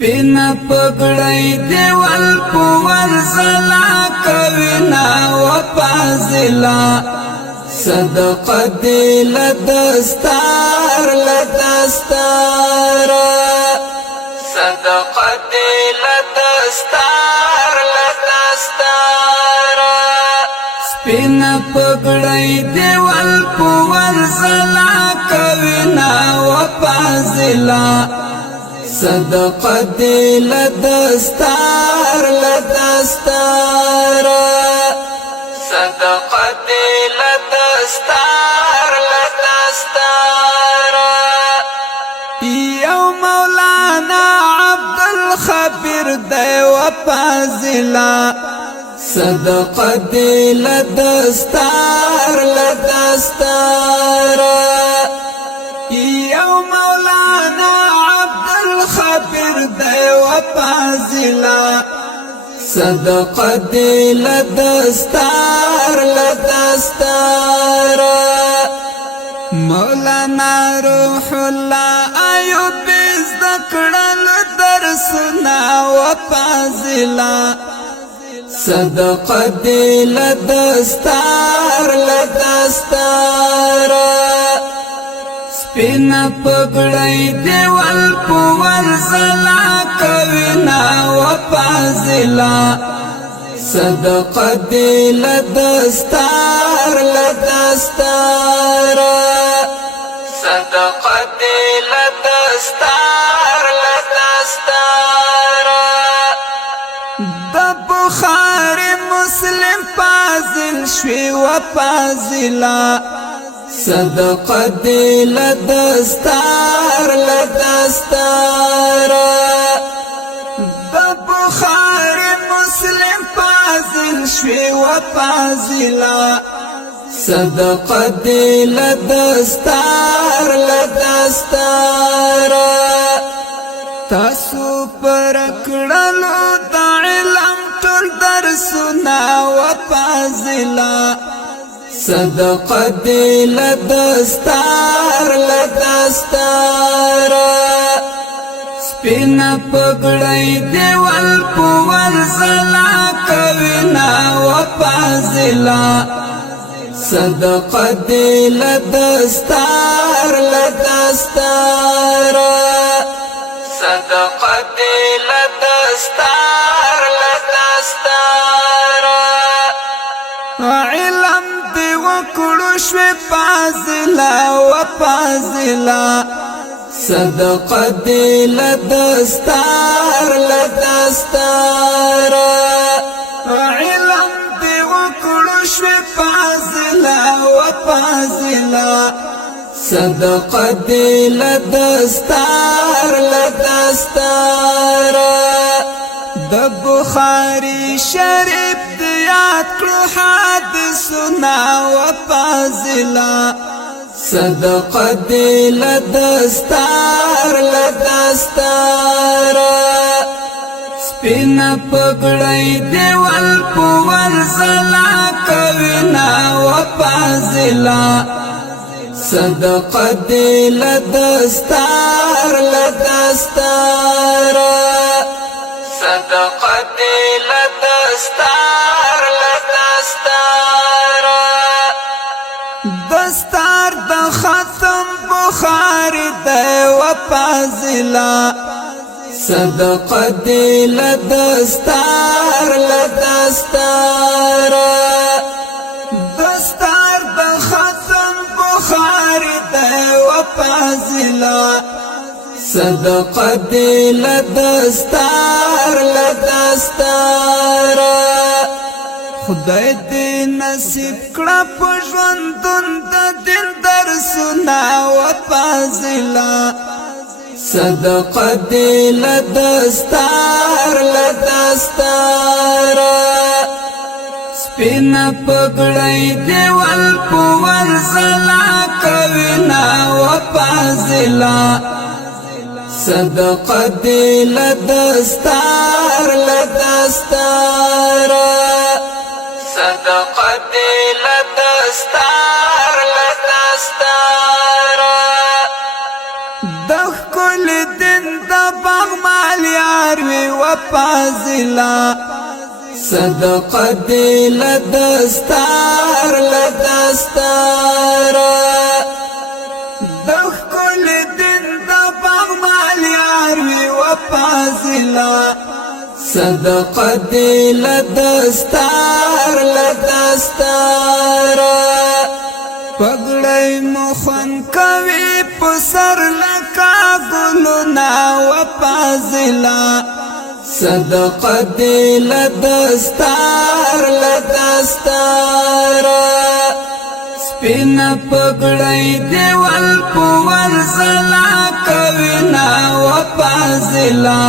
سپینا پګړی دیوال پور زلا کوینا و پازلا صدقه دل دستار لدستار صدقه دل دستار لدستار سپینا پګړی دیوال پور زلا کوینا و پازلا صدقه دل دستار لدستار صدقه دل دستار لدستار یو مولانا عبدالخبیر دی و پازلا صدقه دل دستار لدستار یو مولانا خبر دی و پازلا صدقه دل دستار لدستار مولانا روح الله ایوب زدکړل درسنا و پازلا صدقه دل دستار لدستار سپینا پګړی دیوال پور زلا کوینا و پازلا صدقه دل دستار لدستار صدقه دل دستار لدستار د بخاری مسلم پازل شوی و پازلا صدقه دل دستار لدستار د بخاری مسلم پازل شوی و پازلا صدقه دل دستار لدستار تاسو پر کړلو د علم ټول درسونه و پازلا صدقه دل دستار لدستار سپینا پګړی دیوال پور زلا کوینا و پازلا صدقه دل دستار لدستار صدقه دل دستار لدستار علم دی وکړو شوی پازلا و پازلا صدقه دل دستار لدستار علم دی وکړو شوی پازلا و پازلا صدقه دل دستار لدستار د بخاری شریف یاد کړو حدیثنا و پازلا صدقه دل دستار لدستار سپینا پګړی دیوال پور زلا کوینا و پازلا صدقه دل دستار لدستار صدقه دل دستار لدستار دستار د ختم بخاری دی و پازلا صدقه دل دستار لدستار دستار د ختم بخاری دی و پازلا صدقه دل دستار لدستار خدای دې نصیب کړه په ژوندون د دین درسونه و پازلا صدقه دل دستار لدستار سپینا پګړی دیوال پور زلا کوینا و پازلا صدقه دل دستار لدستار صدقه دل دستار لدستار د کل دین د باغ مالیا فاضلا صدقه دی لدستار دخ کل دن دا بغمال یار وی و فاضلا صدقه دی لدستار پګړی مخن کوي پسر لکا ګلونا و فاضلا صدقه دی لدستار سپین پګړی دی ول پور زلا کوي نا و فاضلا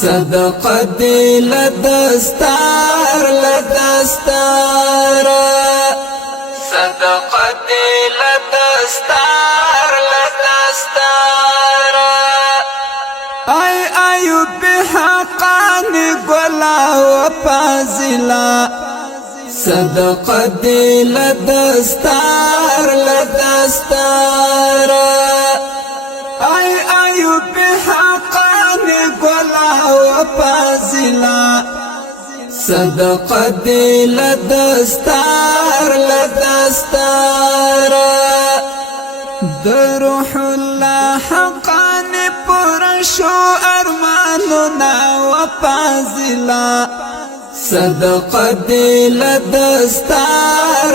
صدقه دی لدستار صدقه دی لدستار ای ایوب حقانی گلا و فاضلا صدقه دی لدستار ای ایوب حقانی گلا و فاضلا صدقه دی لدستار روح الله حقانی پرشو ارماننا و فاضلا صدقه دی لدستار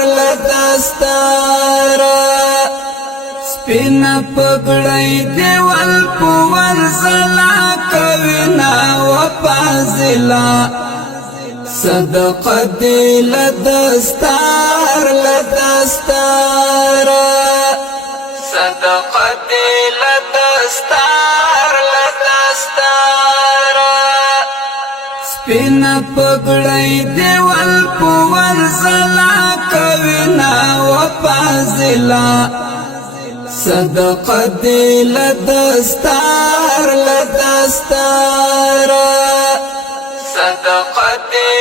سپین پګړی دی ول پور زلا کوي نا و فاضلا صدقه دی لدستار صدقه دی لدستار سپین پګړی دی ول پور زلا کوي نا و فاضلا صدقه دی لدستار صدقه دی